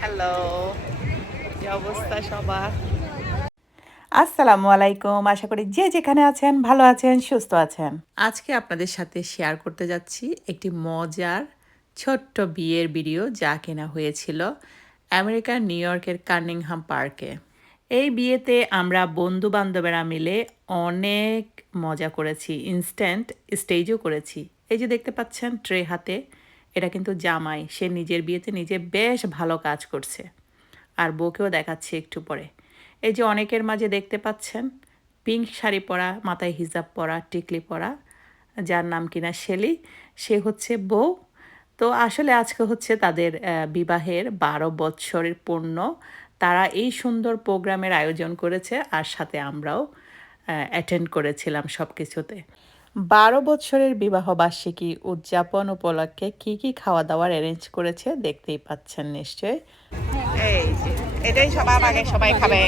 Hello অবস্থা সবার? আসসালামু আলাইকুম। আশা করি যে যেখানে আছেন ভালো আছেন সুস্থ আছেন। আজকে আপনাদের সাথে শেয়ার করতে যাচ্ছি একটি মজার ছোট্ট বিয়ের ভিডিও যা কেনা হয়েছিল আমেরিকার নিউ ইয়র্কের কার্নিংহাম পার্কে। এই বিয়েতে আমরা বন্ধু বান্ধবেরা মিলে অনেক মজা করেছি ইনস্ট্যান্ট স্টেজও করেছি। এই যে দেখতে পাচ্ছেন ট্রে হাতে, এটা কিন্তু জামাই, সে নিজের বিয়েতে নিজে বেশ ভালো কাজ করছে। আর বউকেও দেখাচ্ছি একটু পরে। এই যে অনেকের মাঝে দেখতে পাচ্ছেন পিঙ্ক শাড়ি পরা, মাথায় হিজাব পরা, টিকলি পরা, যার নাম কিনা শেলি সে হচ্ছে বউ। তো আসলে আজকে হচ্ছে তাদের বিবাহের বারো বৎসরের পূর্ণ। তারা এই সুন্দর প্রোগ্রামের আয়োজন করেছে, আর সাথে আমরাও অ্যাটেন্ড করেছিলাম সব কিছুতে বারো বছরের বিবাহ বার্ষিকী উদযাপন উপলক্ষে কি কি খাওয়া দাওয়ার অ্যারেঞ্জ করেছে দেখতেই পাচ্ছেন নিশ্চয়ই। এই যে এটাই সবার আগে সবাই খাবে।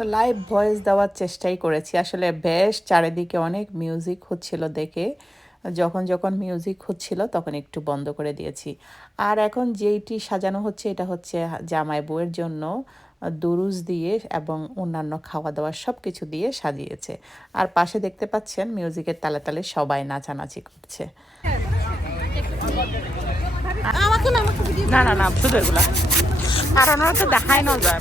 তো লাইভ ভয়েস দেওয়ার চেষ্টাই করেছি। আসলে বেশ চারিদিকে অনেক মিউজিক হচ্ছিল দেখে। যখন যখন মিউজিক হচ্ছিল তখন একটু বন্ধ করে দিয়েছি। আর এখন যেইটি সাজানো হচ্ছে এটা হচ্ছে জামাই বউয়ের জন্য দুরুজ দিয়ে এবং অন্যান্য খাওয়া দাওয়া সব কিছু দিয়ে সাজিয়েছে। আর পাশে দেখতে পাচ্ছেন মিউজিকের তালে তালে সবাই নাচানাচি করছে। না না না শুধু এগুলা তো দেখাই না যায়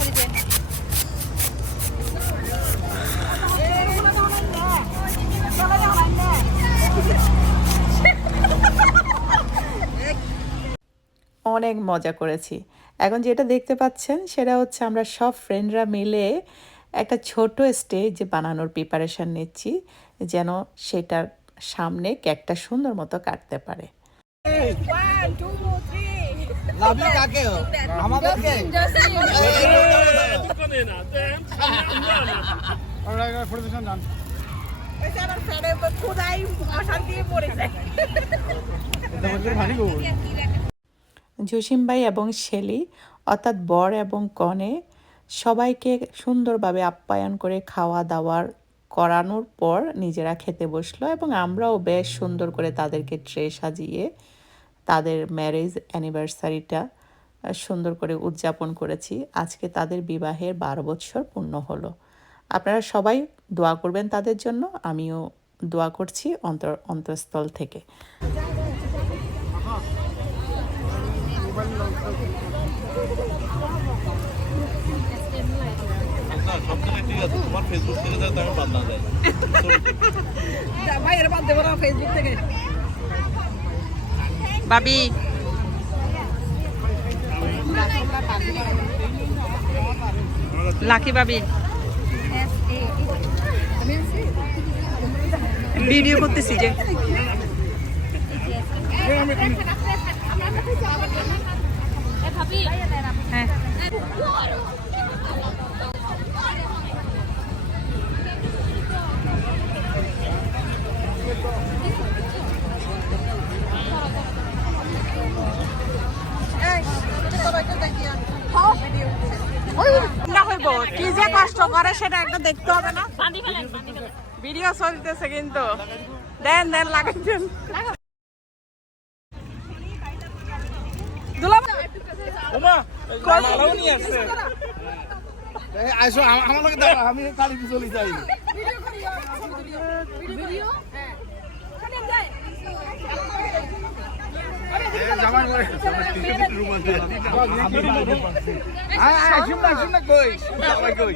অনেক মজা করেছি। এখন যেটা দেখতে পাচ্ছেন সেটা হচ্ছে আমরা সব ফ্রেন্ডরা মিলে একটা ছোট স্টেজ বানানোর প্রিপারেশন নিচ্ছি যেন সেটার সামনে কেকটা সুন্দর মতো কাটতে পারে। কাকে আমাদেরকে? জসিম ভাই এবং শেলি, অর্থাৎ বর এবং কনে, সবাইকে সুন্দরভাবে আপ্যায়ন করে খাওয়া দাওয়ার করানোর পর নিজেরা খেতে বসল এবং আমরাও বেশ সুন্দর করে তাদেরকে ট্রে সাজিয়ে তাদের ম্যারেজ অ্যানিভার্সারিটা সুন্দর করে উদযাপন করেছি। আজকে তাদের বিবাহের বারো বছর পূর্ণ হলো। আপনারা সবাই দোয়া করবেন তাদের জন্য। আমিও দোয়া করছি অন্তর, অন্তঃস্থল থেকে। বাবি। লাকি বাবি। ভিডিও করতেছি যে। হ্যাঁ। কি যে কষ্ট করে সেটা একটা দেখতে হবে না। ভিডিও চলতেছে কিন্তু। দেন দেন লাগাইছেন আইসো আমার লগে দাঁড়া আমি কালি চলে যাই। জামাই রুম আছে আয় আয় শুন না কই? সবাই কই?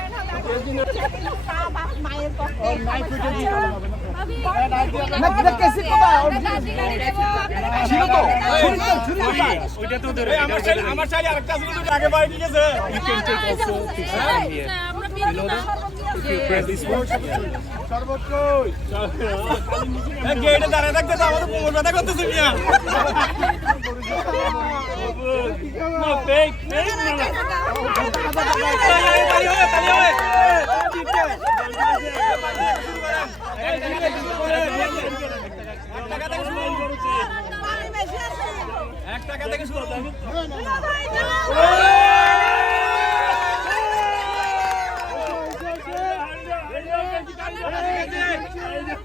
আমার চাই আরেকটা ছিল আগে বাইরে গেছে গেটে দাঁড়িয়ে থাকতে তো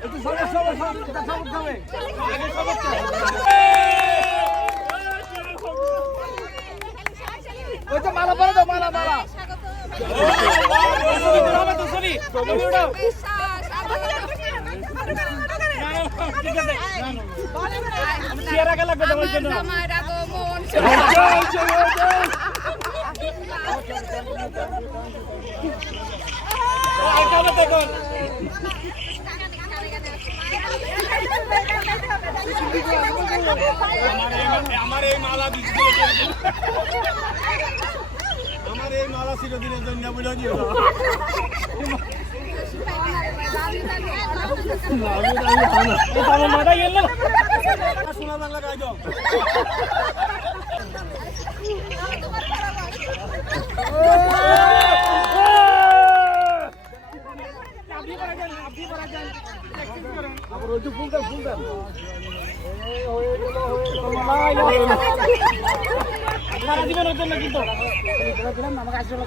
আমাদের কোমর ব্যথা করতেছে মিয়া তালি হবে তালি হবে এক টাকা থেকে শুরু ওই তো মালা পরে দাও মালা মালা। হবে তো শুনি চেয়ার আগে লাগবে তোমার জন্য আমার আগমন এখানে দেখুন আমার এই মালা দিচ্ছি আমার এই মালা চিরদিনের জন্য বুঝে দিও সোনা বাংলা গাইজ সারা আজকে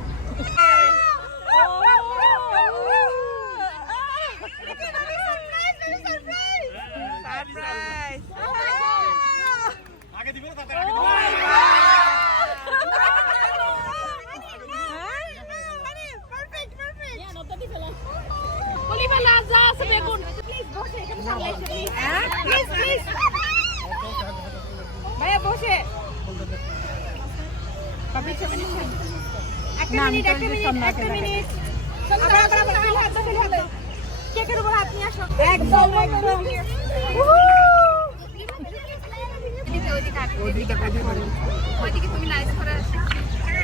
কেকের উপর আসো একদম একদম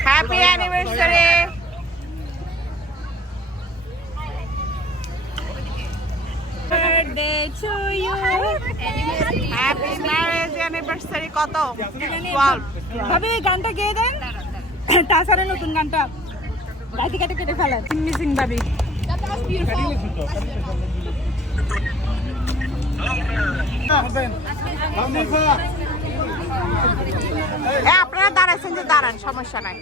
happy anniversary happy marriage anniversary কত 12 ভাবি গানটা গেয়ে দেন তাছাড়া নতুন গানটা গাইতে কেটে কেটে ফেলে মিসিং ভাবি এ আপনারা দাঁড়াইছেন যে দাঁড়ান সমস্যা নাই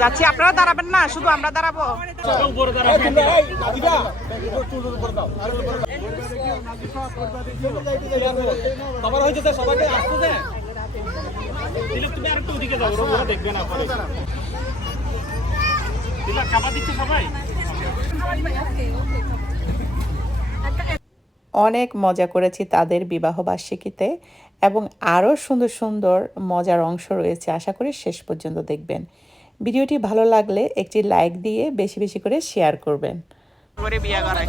যাচ্ছি আপনারা দাঁড়াবেন না শুধু আমরা দাঁড়াবো হয়েছে সবাইকে আসতে দিলে তুমি আরেকটু ওদিকে যাও ওরা দেখবে না পরে। খাবার দিচ্ছে সবাই? অনেক মজা করেছি তাদের বিবাহ বার্ষিকীতে এবং আরও সুন্দর সুন্দর মজার অংশ রয়েছে। আশা করি শেষ পর্যন্ত দেখবেন। ভিডিওটি ভালো লাগলে একটি লাইক দিয়ে বেশি বেশি করে শেয়ার করবেন। করে বিয়ে করায়।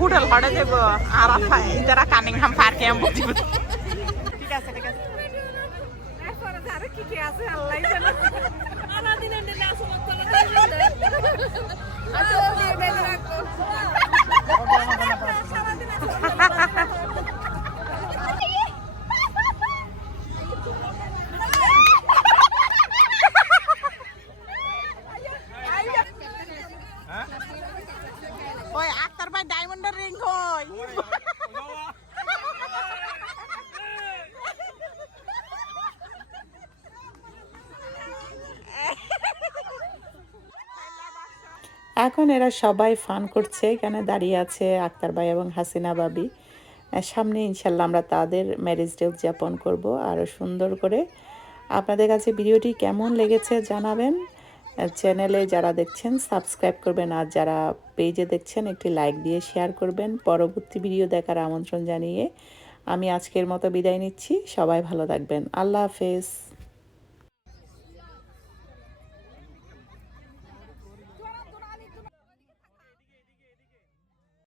হোটেল ভাড়া দেবো আর ইতারা কানিংহাম পার্কে আমি বুঝি ঠিক আছে ঠিক আছে। ওই আক্তার ভাই ডায়মন্ডের রিং কই এখন এরা সবাই ফান করছে, এখানে দাঁড়িয়ে আছে আক্তার ভাই এবং হাসিনা বাবি সামনে ইনশাল্লাহ আমরা তাদের ম্যারেজ ডে উদযাপন করব। আরও সুন্দর করে আপনাদের কাছে ভিডিওটি কেমন লেগেছে জানাবেন। চ্যানেলে যারা দেখছেন সাবস্ক্রাইব করবেন। আর যারা পেজে দেখছেন, একটি লাইক দিয়ে শেয়ার করবেন। পরবর্তী ভিডিও দেখার আমন্ত্রণ জানিয়ে আমি আজকের মতো বিদায় নিচ্ছি। সবাই ভালো থাকবেন। আল্লাহ হাফেজ।